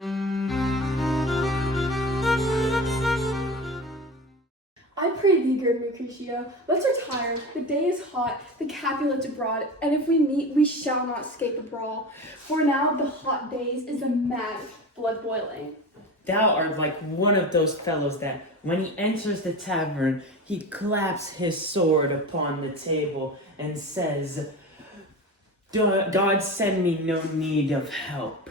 I pray thee, good Mercutio, let's retire. The day is hot, the Capulets abroad, and if we meet, we shall not escape a brawl. For now the hot days is the mad blood boiling. Thou art like one of those fellows that, when he enters the tavern, he claps his sword upon the table and says, God send me no need of help.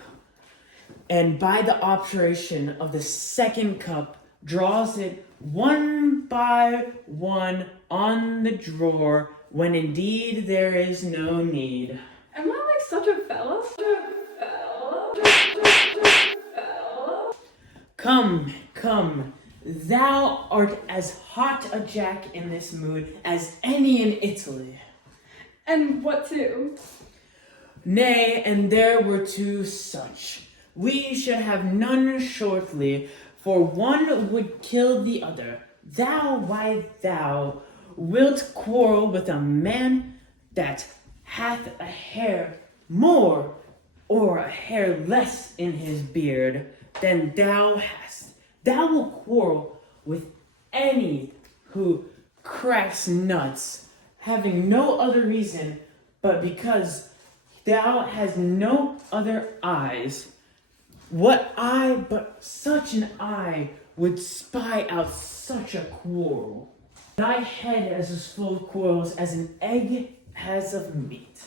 And by the operation of the second cup, draws it one by one on the drawer, when indeed there is no need. Am I like such a fella? Come, come, thou art as hot a jack in this mood as any in Italy. And what too? Nay, and there were two such. We should have none shortly, for one would kill the other. Thou, why thou wilt quarrel with a man that hath a hair more or a hair less in his beard than thou hast. Thou wilt quarrel with any who cracks nuts, having no other reason but because thou hast no other eyes. What eye but such an eye would spy out such a quarrel? Thy head is as full of quarrels as an egg has of meat.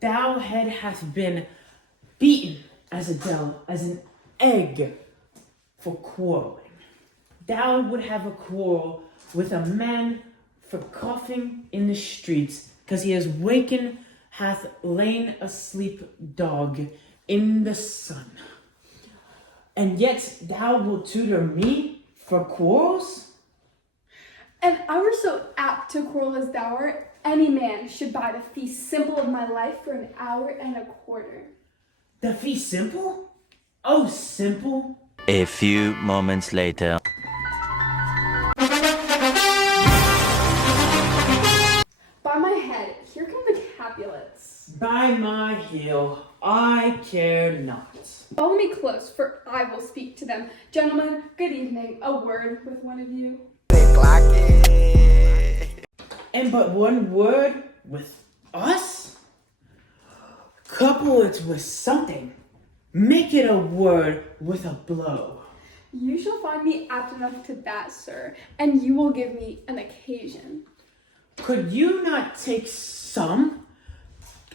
Thou head hath been beaten as an egg for quarreling. Thou would have a quarrel with a man for coughing in the streets, 'cause he has wakened, hath lain asleep dog in the sun. And yet thou wilt tutor me for quarrels? And I were so apt to quarrel as thou art, any man should buy the fee simple of my life for an hour and a quarter. The fee simple? Oh, simple? A few moments later. By my head, here come the Capulets. By my heel, I care not. Follow me close, for I will speak to them. Gentlemen, good evening. A word with one of you. And but one word with us? Couple it with something. Make it a word with a blow. You shall find me apt enough to that, sir, and you will give me an occasion. Could you not take some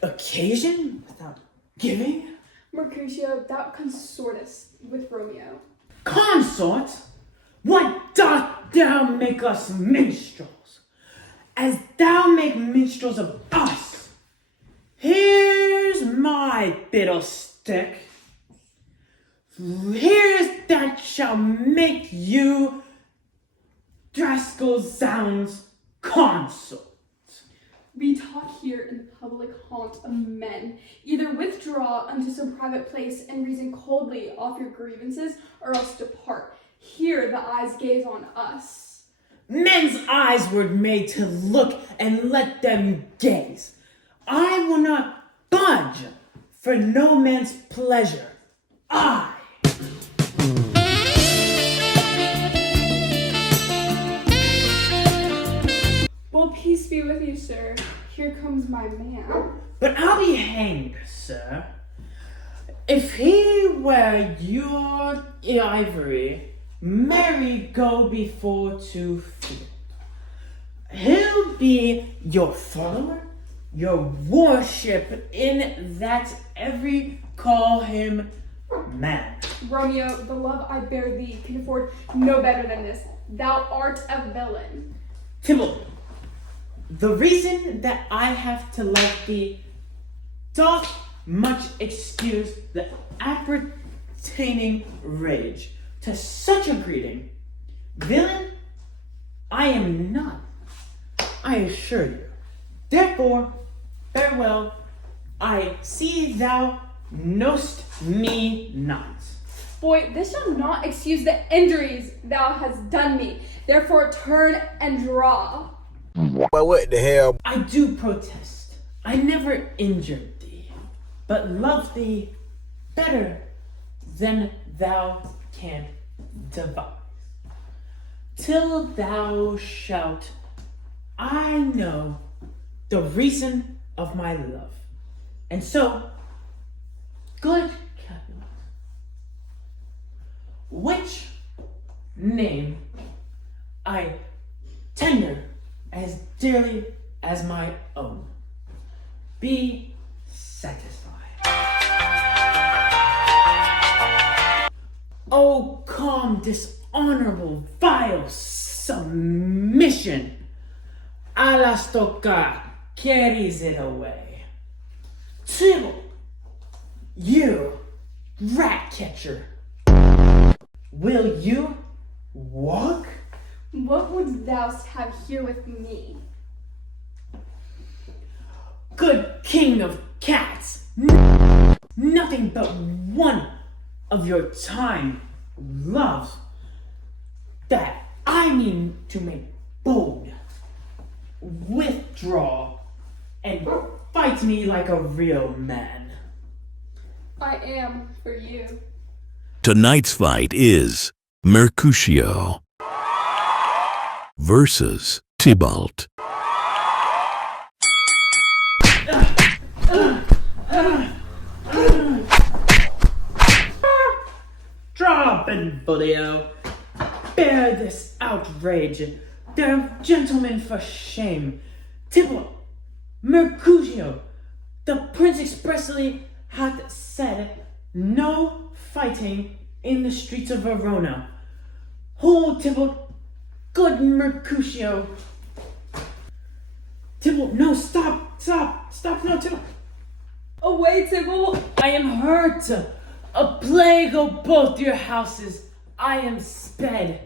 occasion without giving? Mercutio, thou consortest with Romeo. Consort? What doth thou make us minstrels? As thou make minstrels of us. Here's my fiddlestick. Here's that shall make you, Draskell Zounds, consort. Be taught here in the public haunt of men. Either withdraw unto some private place and reason coldly off your grievances, or else depart. Here the eyes gaze on us. Men's eyes were made to look, and let them gaze. I will not budge for no man's pleasure. I. Well, peace be with you, sir. Here comes my man. But I'll be hanged, sir, if he wear your ivory, merry go before to field. He'll be your follower, your worship, in that every call him man. Romeo, the love I bear thee can afford no better than this. Thou art a villain. Tybalt, the reason that I have to love thee doth much excuse the appertaining rage to such a greeting. Villain, I am not, I assure you. Therefore, farewell, I see thou knowst me not. Boy, this shall not excuse the injuries thou hast done me. Therefore turn and draw. But what the hell? I do protest. I never injured thee, but love thee better than thou canst devise. Till thou shalt I know the reason of my love. And so, good Capulet, which name I tender as dearly as my own, be satisfied. O calm, dishonorable, vile submission! Alastoka carries it away. Tybalt, you rat catcher, will you walk? What wouldst thou have here with me? Good king of cats, nothing but one of your time loves, that I mean to make bold, withdraw, and fight me like a real man. I am for you. Tonight's fight is Mercutio versus Tybalt. Draw, Benvolio. Bear this outrage. There, gentlemen, for shame. Tybalt, Mercutio, the prince expressly hath said, no fighting in the streets of Verona. Hold, Tybalt, good Mercutio. Tybalt, no, stop, no, Tybalt. Away, Tybalt! I am hurt. A plague o' both your houses. I am sped.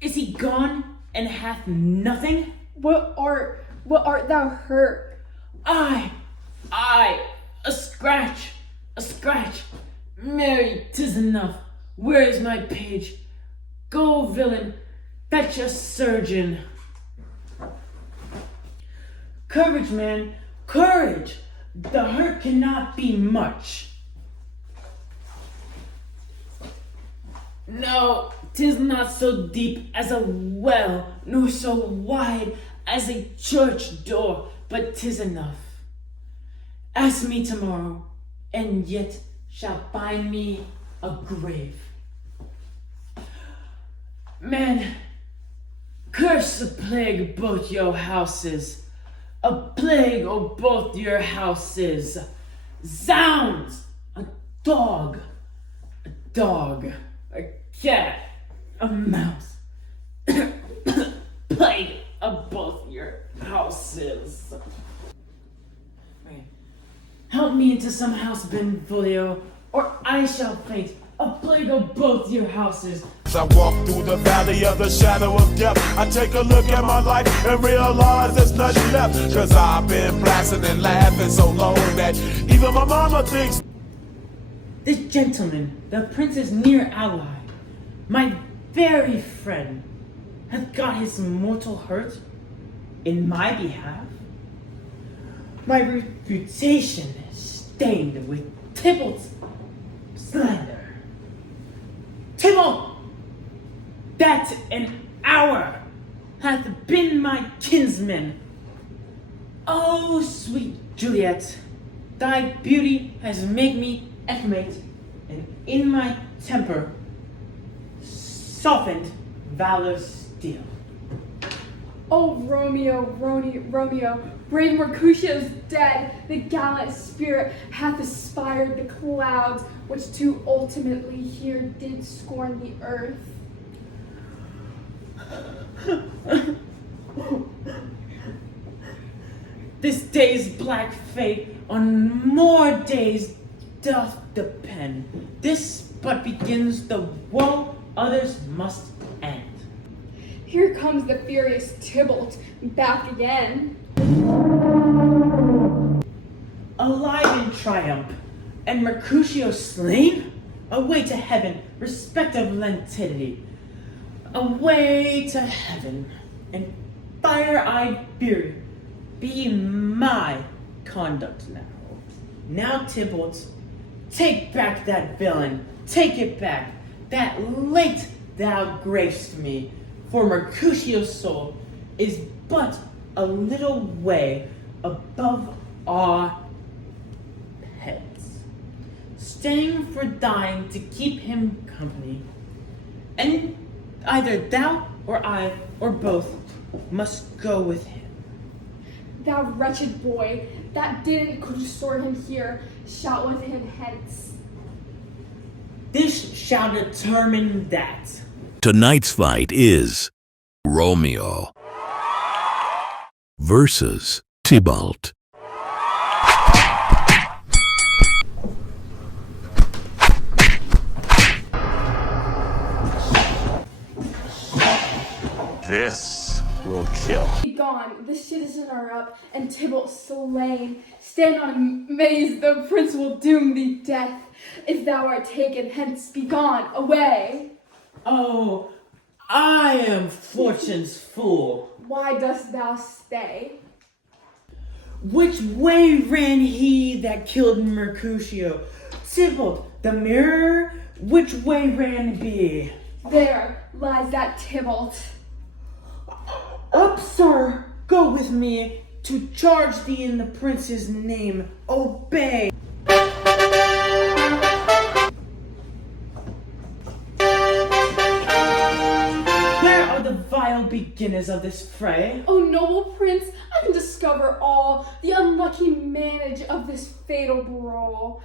Is he gone and hath nothing? What art thou hurt? I, a scratch. Mary, 'tis enough. Where is my page? Go, villain, fetch a surgeon. Courage, man, courage. The hurt cannot be much. No, 'tis not so deep as a well, nor so wide as a church door, but 'tis enough. Ask me tomorrow, and yet shall find me a grave. Man, curse the plague both your houses. A plague o' both your houses. Zounds! A dog, a cat, a mouse. Plague of both your houses. Wait. Help me into some house, Benvolio, or I shall faint. A plague of both your houses. As I walk through the valley of the shadow of death, I take a look at my life and realize there's nothing left. Cause I've been blasting and laughing so long that even my mama thinks This gentleman, the prince's near ally, my very friend, hath got his mortal hurt in my behalf. My reputation is stained with Tybalt's slander. Tybalt, that an hour hath been my kinsman. Oh, sweet Juliet, thy beauty has made me effeminate, and in my temper softened valor's steel. Oh, Romeo, brave Mercutio's dead. The gallant spirit hath aspired the clouds, which too ultimately here did scorn the earth. This day's black fate on more days doth depend. This but begins the woe others must end. Here comes the furious Tybalt back again. Alive in triumph, and Mercutio slain? Away to heaven, respective lenity. Away to heaven, and fire-eyed fury be my conduct now. Now, Tybalt, take back that villain, take it back, that late thou graced me, for Mercutio's soul is but a little way above our heads, staying for thine to keep him company, and either thou or I or both must go with him. Thou wretched boy, that didn't consort him here, shout with him hence. This shall determine that. Tonight's fight is Romeo versus Tybalt. This will kill. Be gone, the citizens are up, and Tybalt slain. Stand on amaze, the prince will doom thee death. If thou art taken, hence be gone, away. Oh, I am fortune's fool. Why dost thou stay? Which way ran he that killed Mercutio? Tybalt, the mirror, which way ran he? There lies that Tybalt. Up, sir, go with me to charge thee in the prince's name. Obey. Where are the vile beginners of this fray? O noble prince, I can discover all the unlucky manage of this fatal brawl.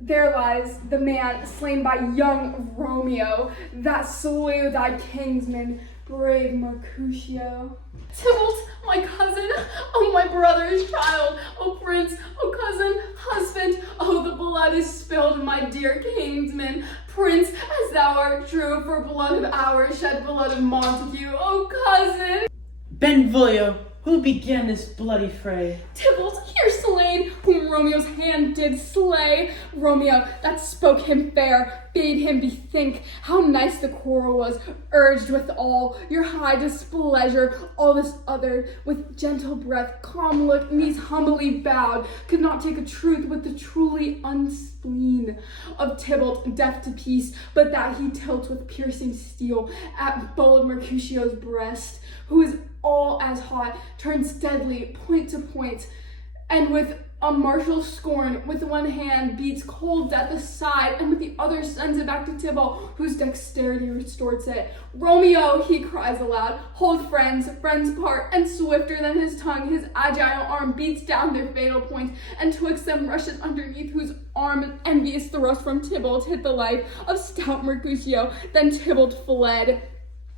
There lies the man slain by young Romeo, that slew thy kinsman, brave Mercutio. Tybalt, my cousin, oh my brother's child, oh prince, oh cousin, husband, oh the blood is spilled, my dear kinsman. Prince, as thou art true, for blood of ours shed blood of Montague, oh cousin. Benvolio, who began this bloody fray? Tybalt, here slain, whom Romeo's hand did slay. Romeo, that spoke him fair, bade him bethink how nice the quarrel was, urged with all your high displeasure. All this other, with gentle breath, calm look, knees humbly bowed, could not take a truth with the truly unspleen of Tybalt, deaf to peace, but that he tilts with piercing steel at bold Mercutio's breast, who is all as hot, turns deadly, point to point, and with a martial scorn, with one hand beats cold death aside, and with the other sends it back to Tybalt, whose dexterity restores it. Romeo, he cries aloud, hold friends, friends part, and swifter than his tongue, his agile arm beats down their fatal point, and twixt them rushes underneath, whose arm envious thrust from Tybalt hit the life of stout Mercutio. Then Tybalt fled.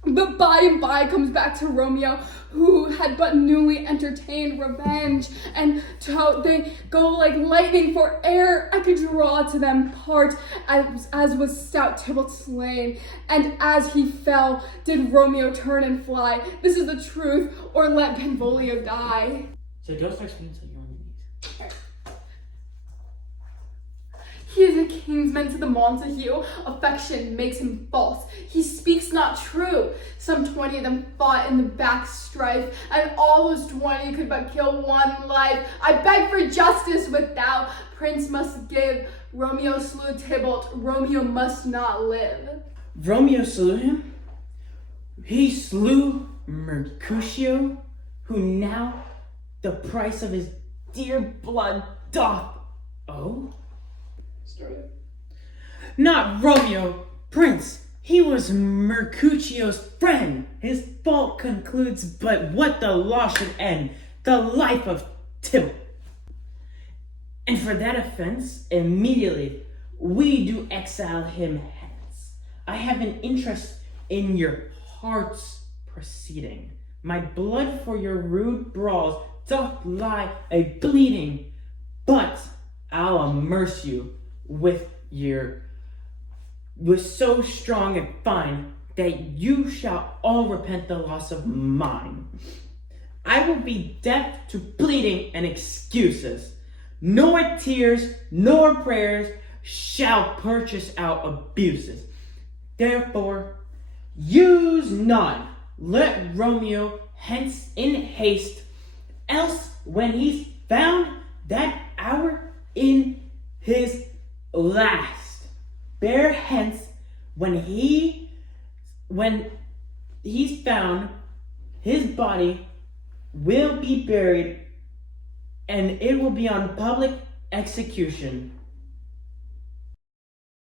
But by and by comes back to Romeo, who had but newly entertained revenge, and they go like lightning for ere I could draw to them part, as was stout Tybalt slain, and as he fell, did Romeo turn and fly. This is the truth, or let Benvolio die. So don't start speaking until you're on your knees. He is a kinsman to the Montague. Affection makes him false. He speaks not true. Some 20 of them fought in the back strife, and all those 20 could but kill one life. I beg for justice with thou, prince must give. Romeo slew Tybalt. Romeo must not live. Romeo slew him? He slew Mercutio, who now the price of his dear blood doth owe? Not Romeo, prince. He was Mercutio's friend. His fault concludes but what the law should end, the life of Tybalt. And for that offense, immediately we do exile him hence. I have an interest in your heart's proceeding. My blood for your rude brawls doth lie a bleeding, but I'll immerse you with so strong and fine that you shall all repent the loss of mine. I will be deaf to pleading and excuses, nor tears nor prayers shall purchase out abuses. Therefore, use none. Let Romeo hence in haste, else when he's found that hour in his last, bear hence When he's found, his body will be buried and it will be on public execution.